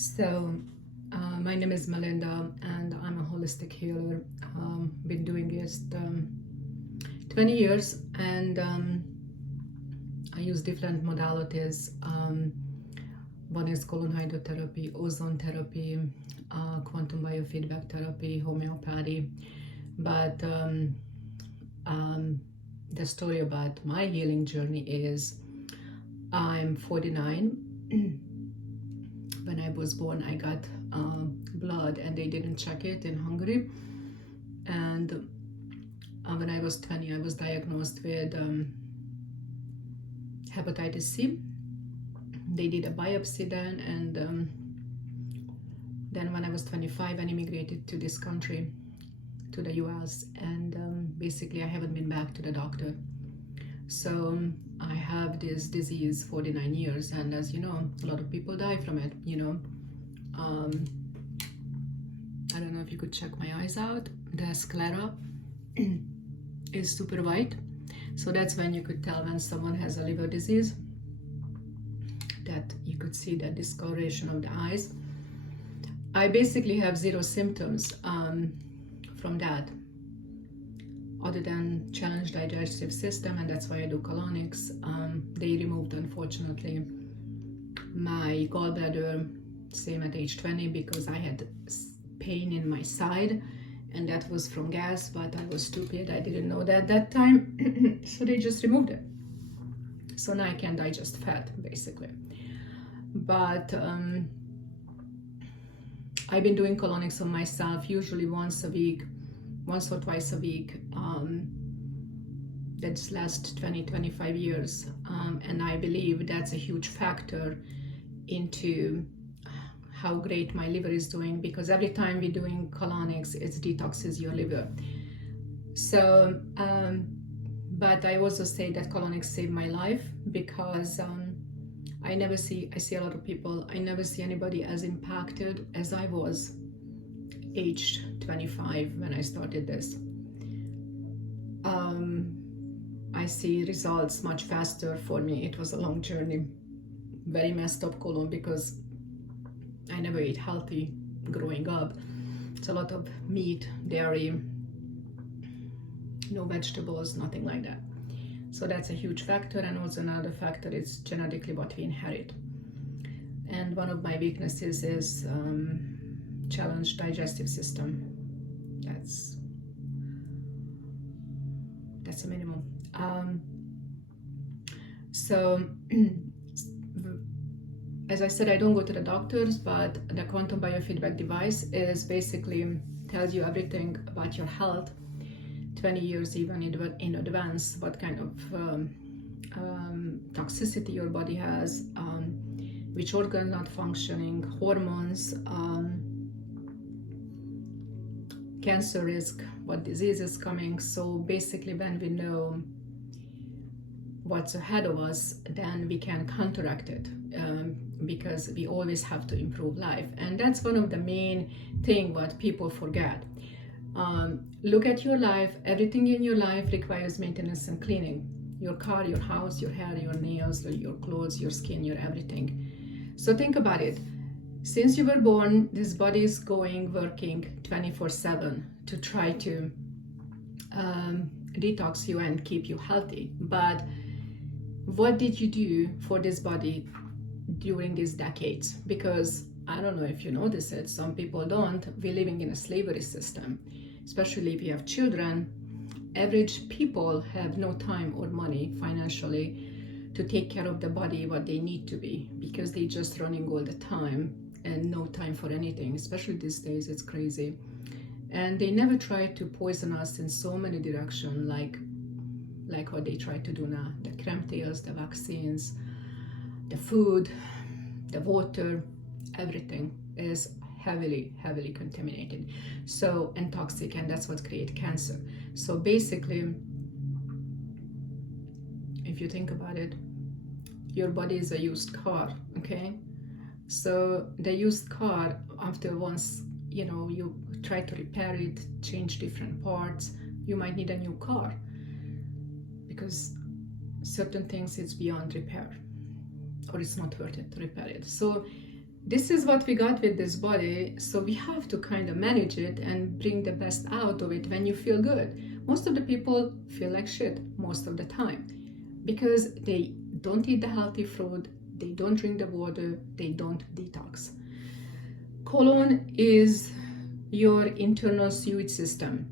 So, my name is Melinda, and I'm a holistic healer. Been doing it 20 years, and I use different modalities. One is colon hydrotherapy, ozone therapy, quantum biofeedback therapy, homeopathy. But the story about my healing journey is I'm 49. When I was born, I got blood and they didn't check it in Hungary. And when I was 20, I was diagnosed with hepatitis C. They did a biopsy then, and then when I was 25, I immigrated to this country, to the US, and basically I haven't been back to the doctor. So I have this disease 49 years, and as you know, a lot of people die from it, I don't know if you could check my eyes out. The sclera is super white. So that's when you could tell when someone has a liver disease, that you could see that discoloration of the eyes. I basically have zero symptoms from that, other than challenged digestive system, and that's why I do colonics. They removed, unfortunately, my gallbladder, same at age 20, because I had pain in my side, and that was from gas, but I was stupid, I didn't know that at that time. So they just removed it. So now I can digest fat, basically. But I've been doing colonics on myself, usually once or twice a week. That's last 20-25 years, and I believe that's a huge factor into how great my liver is doing, because every time we're doing colonics, it detoxes your liver. So but I also say that colonics saved my life, because I see a lot of people, I never see anybody as impacted as I was aged 25 when I started this. I see results much faster for me. It was a long journey, very messed up colon, because I never ate healthy growing up. It's a lot of meat, dairy, no vegetables, nothing like that. So that's a huge factor, and also another factor is genetically what we inherit. And one of my weaknesses is challenged digestive system. That's a minimum. So as I said, I don't go to the doctors, but the quantum biofeedback device is basically tells you everything about your health 20 years even in advance, what kind of toxicity your body has, which organ not functioning, hormones, cancer risk, what disease is coming. So basically, when we know what's ahead of us, then we can counteract it, because we always have to improve life. And that's one of the main thing what people forget. Look at your life. Everything in your life requires maintenance and cleaning. Your car, your house, your hair, your nails, your clothes, your skin, your everything. So think about it. Since you were born, this body is working 24/7 to try to detox you and keep you healthy. But what did you do for this body during these decades? Because I don't know if you notice it, some people don't. We're living in a slavery system, especially if you have children. Average people have no time or money financially to take care of the body what they need to be, because they're just running all the time and no time for anything. Especially these days, it's crazy. And they never try to poison us in so many directions, like what they try to do now. The chemtrails, the vaccines, the food, the water, everything is heavily contaminated, so, and toxic, and that's what creates cancer. So basically, if you think about it, your body is a used car, okay? So the used car, after once you try to repair it, change different parts, you might need a new car, because certain things it's beyond repair, or it's not worth it to repair it. So this is what we got with this body, so we have to kind of manage it and bring the best out of it when you feel good. Most of the people feel like shit most of the time because they don't eat the healthy food, they don't drink the water, they don't detox. Colon is your internal sewage system.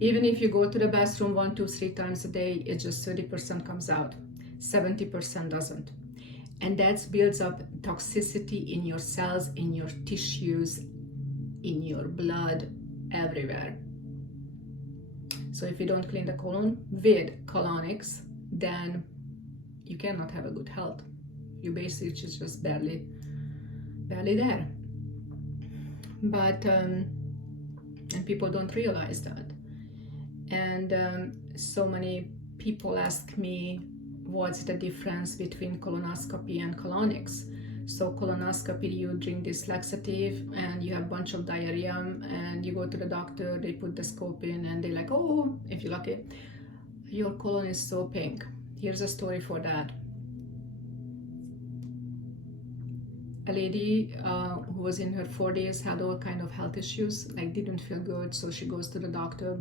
Even if you go to the bathroom 1, 2, 3 times a day, it just 30% comes out, 70% doesn't. And that builds up toxicity in your cells, in your tissues, in your blood, everywhere. So if you don't clean the colon with colonics, then you cannot have a good health. You basically just barely there. But and people don't realize that. And so many people ask me, what's the difference between colonoscopy and colonics? So colonoscopy, you drink this laxative and you have a bunch of diarrhea and you go to the doctor, they put the scope in and they're like, oh, if you're lucky, your colon is so pink. Here's a story for that. A lady who was in her 40s had all kind of health issues, like didn't feel good, so she goes to the doctor,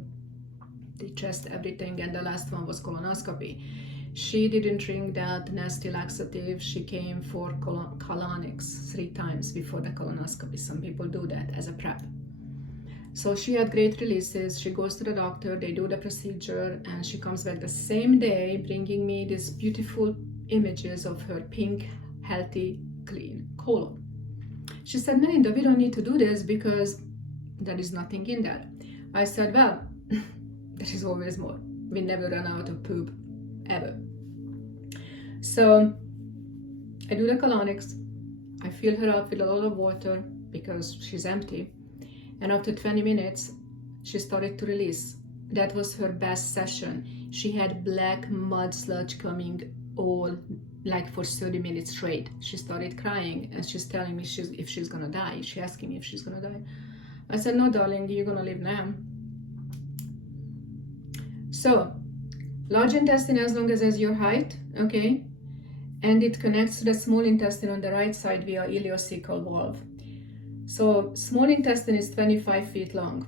they test everything, and the last one was colonoscopy. She didn't drink that nasty laxative. She came for colonics 3 times before the colonoscopy. Some people do that as a prep. So she had great releases. She goes to the doctor, they do the procedure, and she comes back the same day bringing me these beautiful images of her pink, healthy, clean colon. She said, Melinda, we don't need to do this because there is nothing in that. I said, well, there is always more. We never run out of poop, ever. So I do the colonics. I fill her up with a lot of water because she's empty. And after 20 minutes, she started to release. That was her best session. She had black mud sludge coming all like for 30 minutes straight. She started crying and she's telling me if she's gonna die. She's asking me if she's gonna die. I said, no, darling, you're gonna live now. So, large intestine as long as your height, okay? And it connects to the small intestine on the right side via ileocecal valve. So, small intestine is 25 feet long.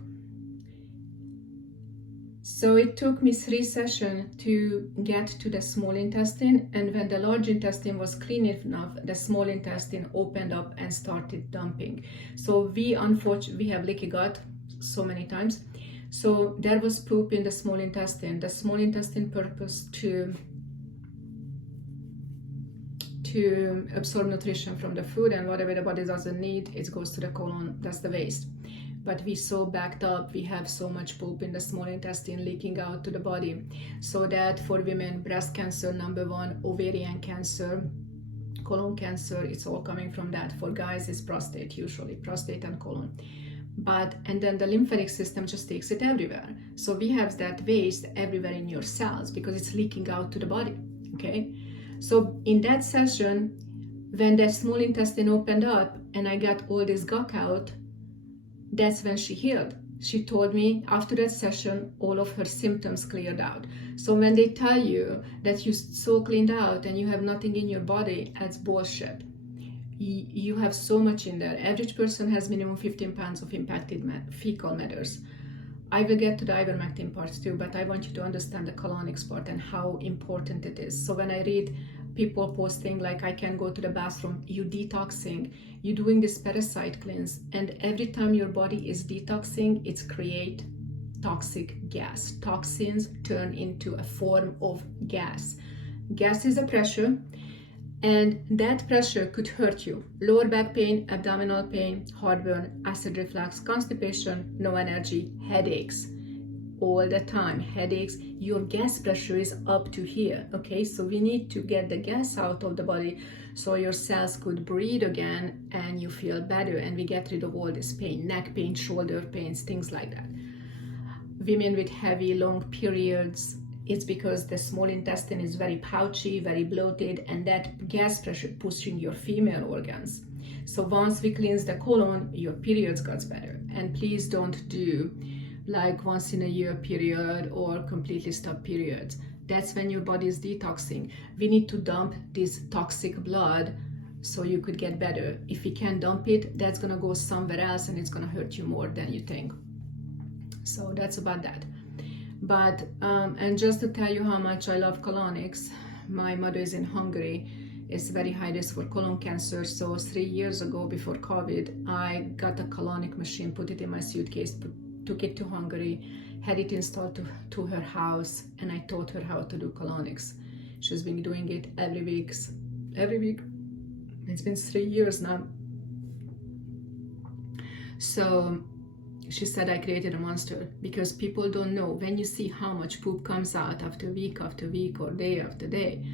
So it took me 3 sessions to get to the small intestine, and when the large intestine was clean enough, the small intestine opened up and started dumping. So we have leaky gut so many times. So there was poop in the small intestine. The small intestine purpose to absorb nutrition from the food, and whatever the body doesn't need, it goes to the colon. That's the waste. But we so backed up, we have so much poop in the small intestine leaking out to the body. So that for women, breast cancer #1, ovarian cancer, colon cancer, it's all coming from that. For guys, it's prostate, usually prostate and colon. And then the lymphatic system just takes it everywhere. So we have that waste everywhere in your cells because it's leaking out to the body, okay? So in that session, when the small intestine opened up and I got all this gunk out, that's when she healed. She told me after that session, all of her symptoms cleared out. So when they tell you that you so cleaned out and you have nothing in your body, that's bullshit. You have so much in there. Average person has minimum 15 pounds of impacted fecal matters. I will get to the ivermectin part too, but I want you to understand the colonics part and how important it is. So when I read people posting like, I can go to the bathroom, you detoxing, you doing this parasite cleanse, and every time your body is detoxing, it's create toxic gas. Toxins turn into a form of gas. Gas is a pressure, and that pressure could hurt you. Lower back pain, abdominal pain, heartburn, acid reflux, constipation, no energy, headaches. All the time, headaches. Your gas pressure is up to here, okay? So we need to get the gas out of the body so your cells could breathe again and you feel better, and we get rid of all this pain, neck pain, shoulder pains, things like that. Women with heavy, long periods, it's because the small intestine is very pouchy, very bloated, and that gas pressure pushing your female organs. So once we cleanse the colon, your periods gets better. And please don't do like once in a year period or completely stop periods. That's when your body is detoxing. We need to dump this toxic blood so you could get better. If you can't dump it, that's gonna go somewhere else and it's gonna hurt you more than you think. So that's about that. But and just to tell you how much I love colonics, my mother is in Hungary. It's very high risk for colon cancer. So 3 years ago, before COVID, I got a colonic machine, put it in my suitcase, took it to Hungary, had it installed to her house, and I taught her how to do colonics. She's been doing it every week. It's been 3 years now. So she said I created a monster, because people don't know. When you see how much poop comes out after week or day after day,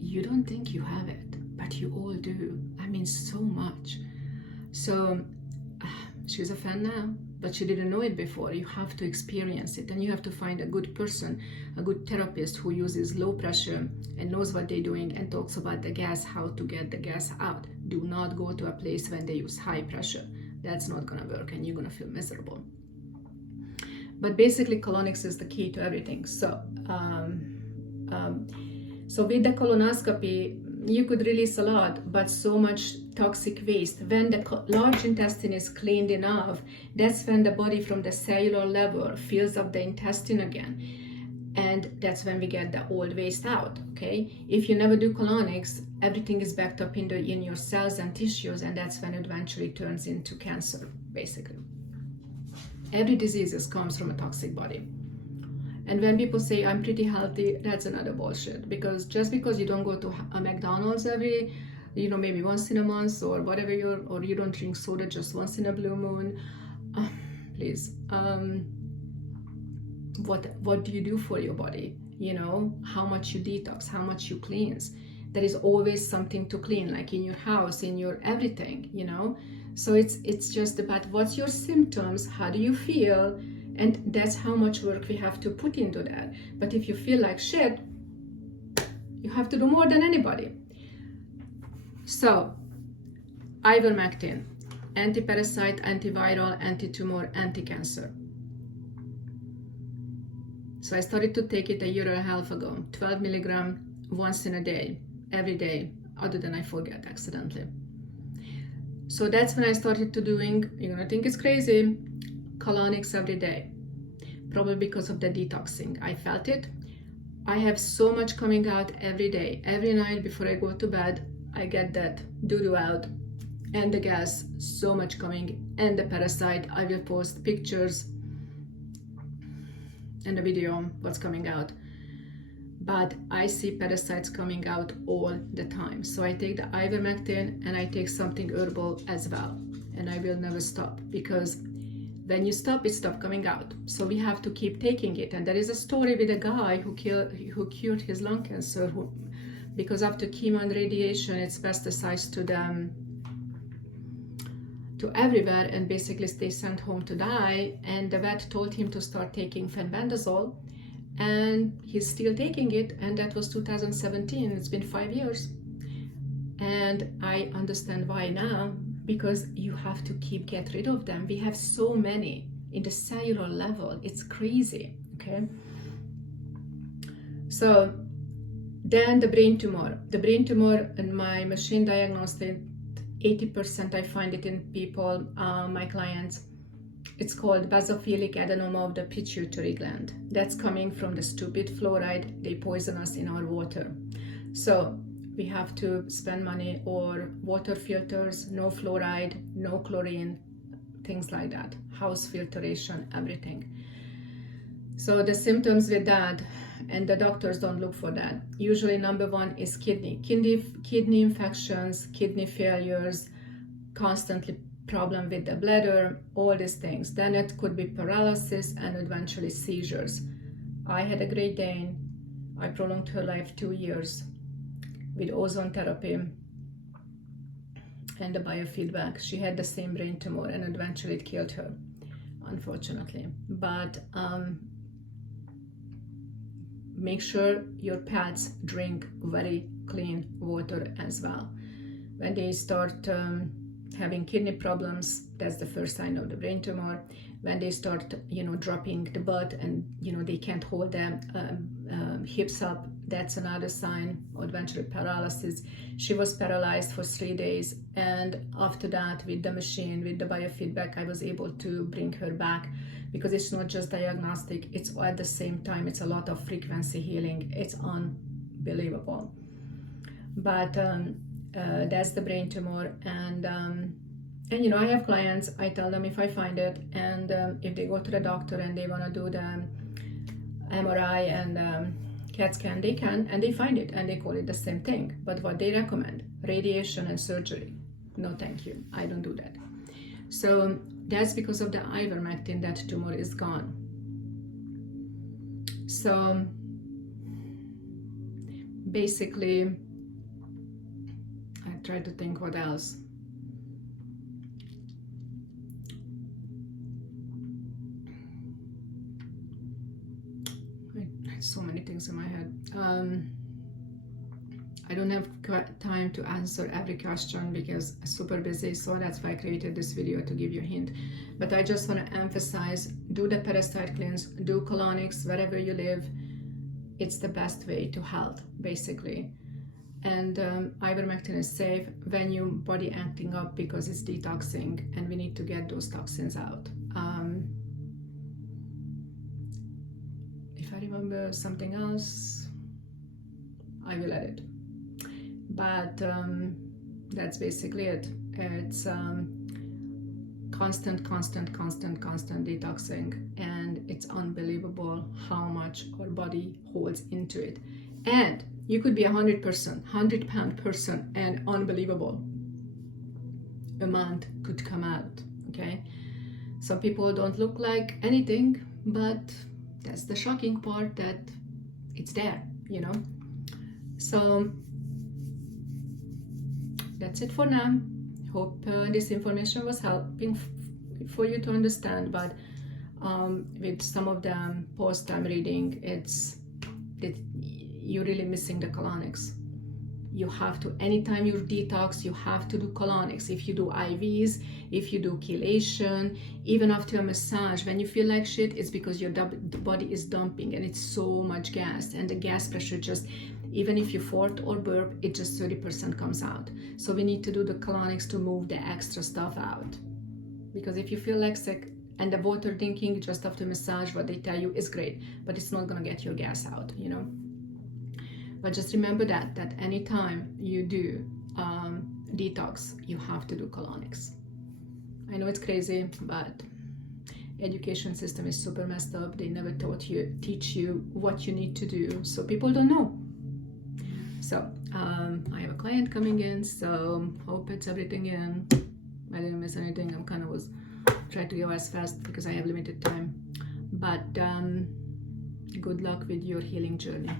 you don't think you have it, but you all do. I mean, so much. So she's a fan now, but she didn't know it before. You have to experience it, and you have to find a good person, a good therapist who uses low pressure and knows what they're doing and talks about the gas, how to get the gas out. Do not go to a place when they use high pressure. That's not gonna work, and you're gonna feel miserable. But basically, colonics is the key to everything. So with the colonoscopy, you could release a lot, but so much toxic waste. When the large intestine is cleaned enough, that's when the body from the cellular level fills up the intestine again. And that's when we get the old waste out, okay? If you never do colonics, everything is backed up in your cells and tissues, and that's when it eventually turns into cancer, basically. Every disease comes from a toxic body. And when people say I'm pretty healthy, that's another bullshit. Because just because you don't go to a McDonald's maybe once in a month or whatever, or you don't drink soda just once in a blue moon, please, what do you do for your body? How much you detox, how much you cleanse. There is always something to clean, like in your house, in your everything, So it's just about what's your symptoms, how do you feel, and that's how much work we have to put into that. But if you feel like shit, you have to do more than anybody. So, ivermectin, anti-parasite, antiviral, anti-tumor, anti-cancer. So I started to take it a year and a half ago, 12 milligram once in a day, every day, other than I forget accidentally. So that's when I started to doing, you're gonna think it's crazy, colonics every day, probably because of the detoxing. I felt it. I have so much coming out every day. Every night before I go to bed, I get that doo-doo out and the gas, so much coming, and the parasite. I will post pictures and the video, what's coming out. But I see parasites coming out all the time. So I take the ivermectin and I take something herbal as well. And I will never stop, because when you stop, it stops coming out. So we have to keep taking it. And there is a story with a guy who cured his lung cancer, because after chemo and radiation, it's pesticides to everywhere, and basically they sent home to die. And the vet told him to start taking fenbendazole, and he's still taking it. And that was 2017. It's been 5 years. And I understand why now, because you have to get rid of them. We have so many in the cellular level. It's crazy, okay? So then the brain tumor. The brain tumor, and my machine diagnosed it, 80% I find it in people, my clients. It's called basophilic adenoma of the pituitary gland. That's coming from the stupid fluoride. They poison us in our water. So we have to spend money or water filters, no fluoride, no chlorine, things like that, house filtration, everything. So the symptoms with that, and the doctors don't look for that. Usually number one is kidney infections, kidney failures, constantly problem with the bladder, all these things. Then it could be paralysis and eventually seizures. I had a Great Dane. I prolonged her life 2 years with ozone therapy and the biofeedback. She had the same brain tumor, and eventually it killed her, unfortunately. But make sure your pets drink very clean water as well. When they start having kidney problems, that's the first sign of the brain tumor. When they start, dropping the butt and, they can't hold their hips up, that's another sign of ventral paralysis. She was paralyzed for 3 days, and after that, with the machine, with the biofeedback, I was able to bring her back, because it's not just diagnostic, it's at the same time, it's a lot of frequency healing. It's unbelievable. But that's the brain tumor. And I have clients, I tell them if I find it, and if they go to the doctor and they want to do the MRI and CAT scan, they can, and they find it, and they call it the same thing. But what they recommend, radiation and surgery. No, thank you, I don't do that. So that's because of the ivermectin, that tumor is gone. So basically, I try to think what else. So many things in my head. I don't have time to answer every question because I'm super busy, so that's why I created this video, to give you a hint. But I just want to emphasize, do the parasite cleanse, do colonics wherever you live. It's the best way to health, basically. And ivermectin is safe when your body acting up because it's detoxing, and we need to get those toxins out. If I remember something else, I will add it. But that's basically it. It's constant detoxing, and it's unbelievable how much our body holds into it. And you could be 100%, 100-pound person, and unbelievable amount could come out, okay? Some people don't look like anything, but that's the shocking part, that it's there, So that's it for now. Hope this information was helping for you to understand, but with some of the posts I'm reading, you're really missing the colonics. You have to, anytime you detox, you have to do colonics. If you do IVs, if you do chelation, even after a massage, when you feel like shit, it's because your body is dumping, and it's so much gas, and the gas pressure just, even if you fart or burp, it just 30% comes out. So we need to do the colonics to move the extra stuff out. Because if you feel like sick, and the water drinking just after massage, what they tell you is great, but it's not gonna get your gas out, But just remember that anytime you do detox, you have to do colonics. I know it's crazy, but education system is super messed up. They never teach you what you need to do, so people don't know. So I have a client coming in, so hope it's everything in. I didn't miss anything. I'm kind of was trying to go as fast because I have limited time. But good luck with your healing journey.